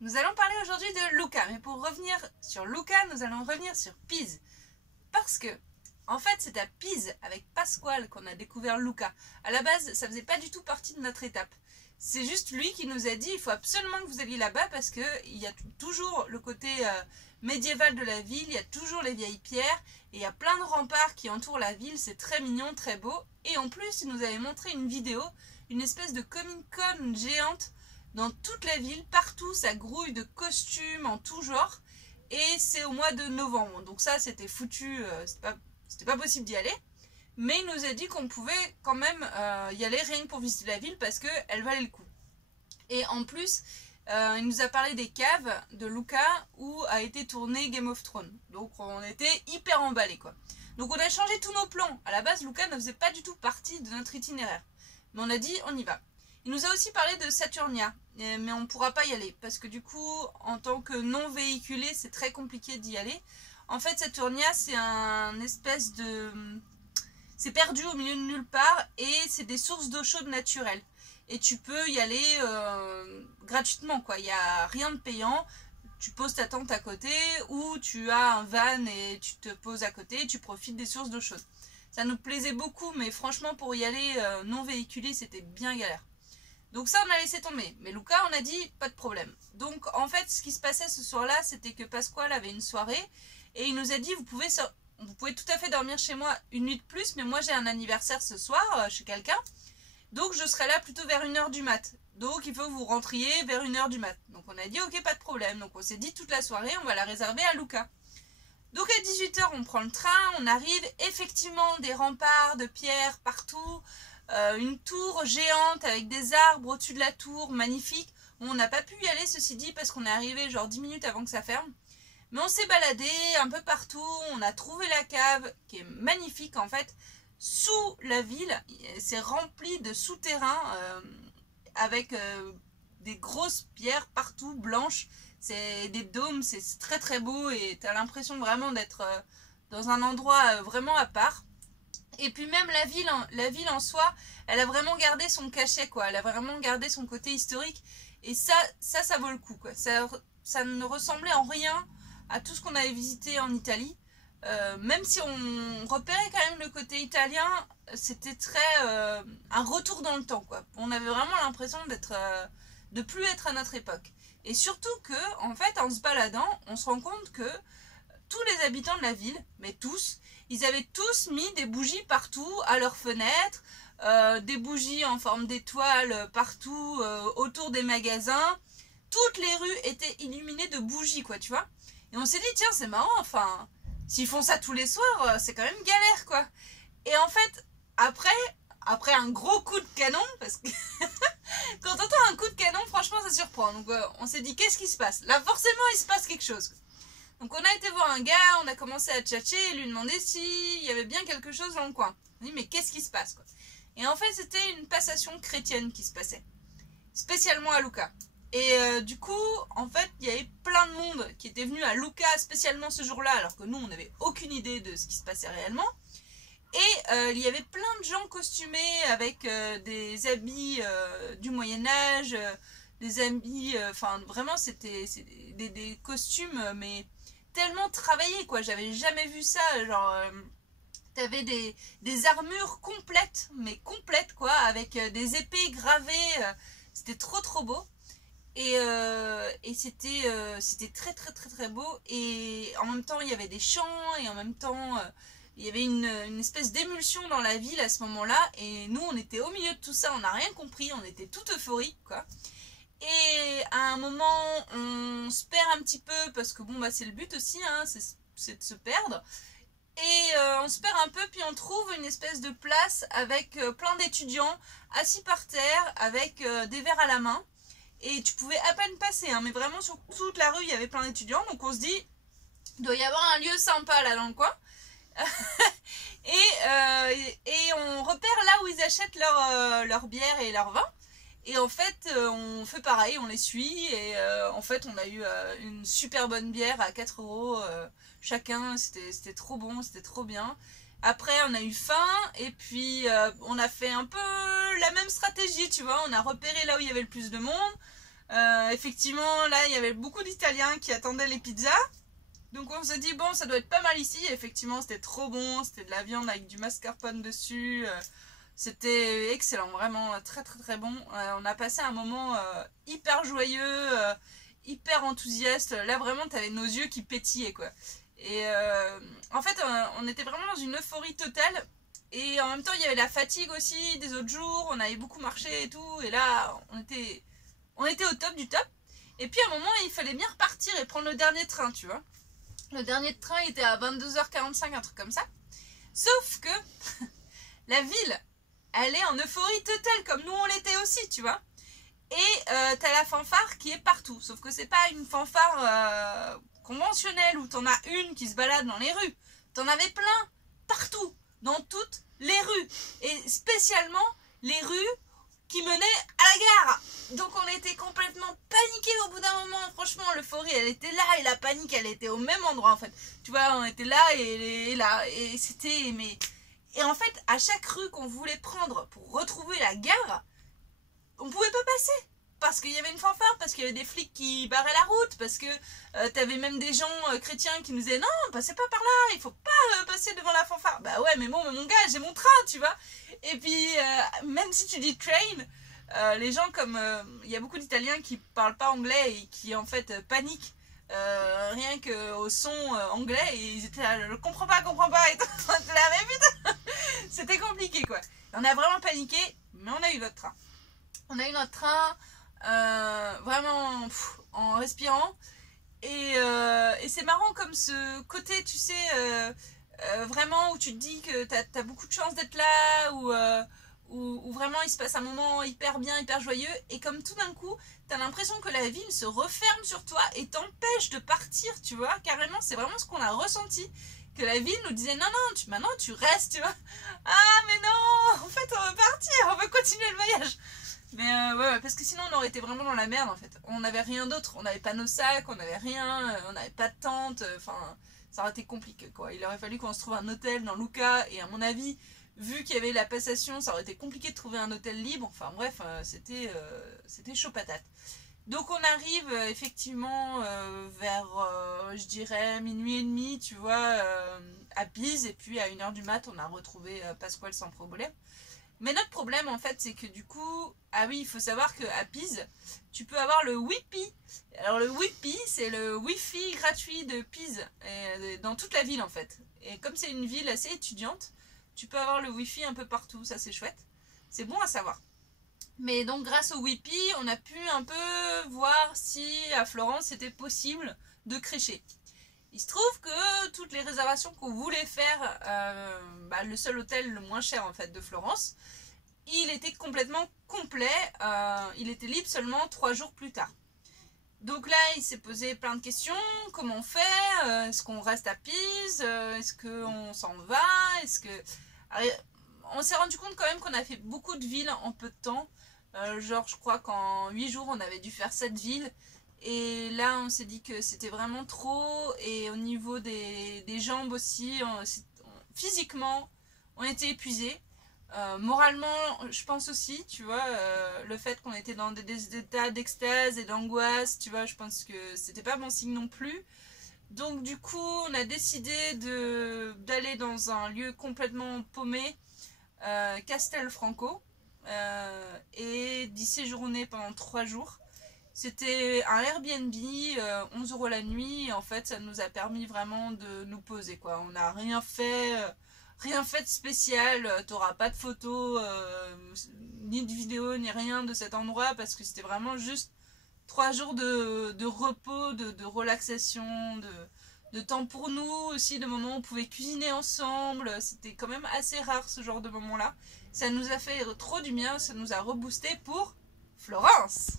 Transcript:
Nous allons parler aujourd'hui de Luca, mais pour revenir sur Luca, nous allons revenir sur Pise. Parce que, en fait, c'est à Pise, avec Pasquale, qu'on a découvert Luca. À la base, ça faisait pas du tout partie de notre étape. C'est juste lui qui nous a dit, il faut absolument que vous alliez là-bas, parce qu'il y a toujours le côté médiéval de la ville, il y a toujours les vieilles pierres, et il y a plein de remparts qui entourent la ville, c'est très mignon, très beau. Et en plus, il nous avait montré une vidéo, une espèce de Comic-Con géante, dans toute la ville, partout, ça grouille de costumes en tout genre. Et c'est au mois de novembre. Donc ça, c'était foutu, c'était pas possible d'y aller. Mais il nous a dit qu'on pouvait quand même y aller rien que pour visiter la ville parce qu'elle valait le coup. Et en plus, il nous a parlé des caves de Luca où a été tourné Game of Thrones. Donc on était hyper emballés quoi. Donc on a changé tous nos plans. À la base, Luca ne faisait pas du tout partie de notre itinéraire. Mais on a dit, on y va. Il nous a aussi parlé de Saturnia, mais on ne pourra pas y aller, parce que du coup, en tant que non véhiculé, c'est très compliqué d'y aller. En fait, Saturnia, c'est un espèce de... C'est perdu au milieu de nulle part, et c'est des sources d'eau chaude naturelles. Et tu peux y aller gratuitement, quoi. Il n'y a rien de payant. Tu poses ta tente à côté, ou tu as un van et tu te poses à côté, et tu profites des sources d'eau chaude. Ça nous plaisait beaucoup, mais franchement, pour y aller non véhiculé, c'était bien galère. Donc ça, on a laissé tomber. Mais Luca, on a dit, pas de problème. Donc, en fait, ce qui se passait ce soir-là, c'était que Pasquale avait une soirée. Et il nous a dit, vous pouvez tout à fait dormir chez moi une nuit de plus. Mais moi, j'ai un anniversaire ce soir chez quelqu'un. Donc, je serai là plutôt vers 1h du mat. Donc, il faut que vous rentriez vers 1h du mat. Donc, on a dit, ok, pas de problème. Donc, on s'est dit, toute la soirée, on va la réserver à Luca. Donc, à 18h, on prend le train. On arrive, effectivement, des remparts de pierre partout. Une tour géante avec des arbres au-dessus de la tour, magnifique. On n'a pas pu y aller, ceci dit, parce qu'on est arrivé genre 10 minutes avant que ça ferme. Mais on s'est baladé un peu partout, on a trouvé la cave, qui est magnifique en fait, sous la ville. C'est rempli de souterrains, avec des grosses pierres partout, blanches. C'est des dômes, c'est très très beau, et tu as l'impression vraiment d'être dans un endroit vraiment à part. Et puis même la ville en soi, elle a vraiment gardé son cachet, quoi. Elle a vraiment gardé son côté historique. Et ça vaut le coup, quoi. Ça ne ressemblait en rien à tout ce qu'on avait visité en Italie. Même si on repérait quand même le côté italien, c'était très un retour dans le temps, quoi. On avait vraiment l'impression de plus être à notre époque. Et surtout que, en fait, en se baladant, on se rend compte que tous les habitants de la ville, mais tous, ils avaient tous mis des bougies partout, à leurs fenêtres, des bougies en forme d'étoile partout, autour des magasins. Toutes les rues étaient illuminées de bougies, quoi, tu vois. Et on s'est dit, tiens, c'est marrant, enfin, s'ils font ça tous les soirs, c'est quand même galère, quoi. Et en fait, après un gros coup de canon, parce que quand on entend un coup de canon, franchement, ça surprend. Donc on s'est dit, qu'est-ce qui se passe? Là, forcément, il se passe quelque chose. Donc on a été voir un gars, on a commencé à tchatcher, lui demander s'il y avait bien quelque chose dans le coin. On dit mais qu'est-ce qui se passe quoi? Et en fait c'était une passation chrétienne qui se passait, spécialement à Luca. Et du coup en fait il y avait plein de monde qui était venu à Luca spécialement ce jour-là, alors que nous on n'avait aucune idée de ce qui se passait réellement. Et il y avait plein de gens costumés avec des habits du Moyen-Âge, des habits, enfin vraiment c'était des costumes mais tellement travaillé quoi, j'avais jamais vu ça, genre t'avais des armures complètes, mais complètes quoi, avec des épées gravées, c'était trop beau. Et c'était très très très très beau, et en même temps il y avait des chants, et en même temps il y avait une espèce d'émulsion dans la ville à ce moment là, et nous on était au milieu de tout ça, on n'a rien compris, on était tout euphorique quoi. Et à un moment, on se perd un petit peu, parce que bon, bah c'est le but aussi, hein, c'est de se perdre. Et on se perd un peu, puis on trouve une espèce de place avec plein d'étudiants assis par terre, avec des verres à la main. Et tu pouvais à peine passer, hein, mais vraiment sur toute la rue, il y avait plein d'étudiants. Donc on se dit, il doit y avoir un lieu sympa là dans le coin. Et on repère là où ils achètent leur bière et leur vin. Et en fait, on fait pareil, on les suit, et en fait, on a eu une super bonne bière à 4 € chacun, c'était trop bon, c'était trop bien. Après, on a eu faim, et puis on a fait un peu la même stratégie, tu vois, on a repéré là où il y avait le plus de monde, Effectivement, là, il y avait beaucoup d'Italiens qui attendaient les pizzas. Donc on s'est dit, bon, ça doit être pas mal ici. Et effectivement, c'était trop bon. C'était de la viande avec du mascarpone dessus. C'était excellent, vraiment très très très bon. On a passé un moment hyper joyeux, hyper enthousiaste. Là, vraiment, t'avais nos yeux qui pétillaient, quoi. Et en fait, on était vraiment dans une euphorie totale. Et en même temps, il y avait la fatigue aussi des autres jours. On avait beaucoup marché et tout. Et là, on était au top du top. Et puis à un moment, il fallait bien repartir et prendre le dernier train, tu vois. Le dernier train était à 22h45, un truc comme ça. Sauf que la ville, elle est en euphorie totale, comme nous on l'était aussi, tu vois. Et t'as la fanfare qui est partout. Sauf que c'est pas une fanfare conventionnelle où t'en as une qui se balade dans les rues. T'en avais plein, partout, dans toutes les rues. Et spécialement les rues qui menaient à la gare. Donc on était complètement paniqués au bout d'un moment. Franchement, l'euphorie, elle était là et la panique, elle était au même endroit en fait. Tu vois, on était là et là. Et c'était... Et en fait, à chaque rue qu'on voulait prendre pour retrouver la gare, on pouvait pas passer. Parce qu'il y avait une fanfare, parce qu'il y avait des flics qui barraient la route, parce que t'avais même des gens chrétiens qui nous disaient non, passez pas par là, il faut pas passer devant la fanfare. Bah ouais, mais bon, mon gars, j'ai mon train, tu vois. Et puis, même si tu dis train, les gens comme... Il y a beaucoup d'Italiens qui parlent pas anglais et qui en fait paniquent rien qu'au son anglais, et ils étaient là, je comprends pas, et là, mais putain, c'était compliqué quoi. On a vraiment paniqué, mais on a eu notre train. On a eu notre train, vraiment en respirant. Et c'est marrant comme ce côté, tu sais, vraiment où tu te dis que t'as beaucoup de chance d'être là, où vraiment il se passe un moment hyper bien, hyper joyeux. Et comme tout d'un coup, t'as l'impression que la ville se referme sur toi et t'empêche de partir, tu vois. Carrément, c'est vraiment ce qu'on a ressenti. Que la ville nous disait non, maintenant tu restes, tu vois. Ah, mais non, en fait, on veut partir, on veut continuer le voyage. Mais ouais, parce que sinon on aurait été vraiment dans la merde en fait. On n'avait rien d'autre, on n'avait pas nos sacs, on n'avait rien, on n'avait pas de tente, enfin ça aurait été compliqué quoi. Il aurait fallu qu'on se trouve un hôtel dans Lucca, et à mon avis, vu qu'il y avait la passation, ça aurait été compliqué de trouver un hôtel libre. Enfin bref, c'était chaud patate. Donc on arrive effectivement vers, je dirais, minuit et demi, tu vois, à Pise, et puis à 1h du mat, on a retrouvé Pasquale sans problème. Mais notre problème en fait, c'est que du coup, ah oui, il faut savoir qu'à Pise, tu peux avoir le Wi-Fi. Alors le Wi-Fi, c'est le Wi-Fi gratuit de Pise, dans toute la ville en fait. Et comme c'est une ville assez étudiante, tu peux avoir le Wi-Fi un peu partout, ça c'est chouette. C'est bon à savoir. Mais donc grâce au Wi-Fi, on a pu un peu voir si à Florence c'était possible de crécher. Il se trouve que toutes les réservations qu'on voulait faire, le seul hôtel le moins cher en fait de Florence, il était complètement complet, il était libre seulement 3 jours plus tard. Donc là il s'est posé plein de questions, comment on fait, est-ce qu'on reste à Pise, est-ce qu'on s'en va, est-ce que... Alors, on s'est rendu compte quand même qu'on a fait beaucoup de villes en peu de temps, genre je crois qu'en 8 jours on avait dû faire 7 villes. Et là on s'est dit que c'était vraiment trop, et au niveau des jambes aussi, physiquement on était épuisés, moralement je pense aussi, tu vois, le fait qu'on était dans des états d'extase et d'angoisse, tu vois, je pense que c'était pas bon signe non plus. Donc du coup on a décidé d'aller dans un lieu complètement paumé, Castelfranco, et d'y séjourner pendant 3 jours. C'était un Airbnb, 11 € la nuit, et en fait ça nous a permis vraiment de nous poser quoi. On n'a rien fait de spécial, t'auras pas de photos, ni de vidéos, ni rien de cet endroit, parce que c'était vraiment juste 3 jours de repos, de relaxation, de temps pour nous aussi, de moments où on pouvait cuisiner ensemble. C'était quand même assez rare ce genre de moment là. Ça nous a fait trop du bien, ça nous a reboosté pour Florence.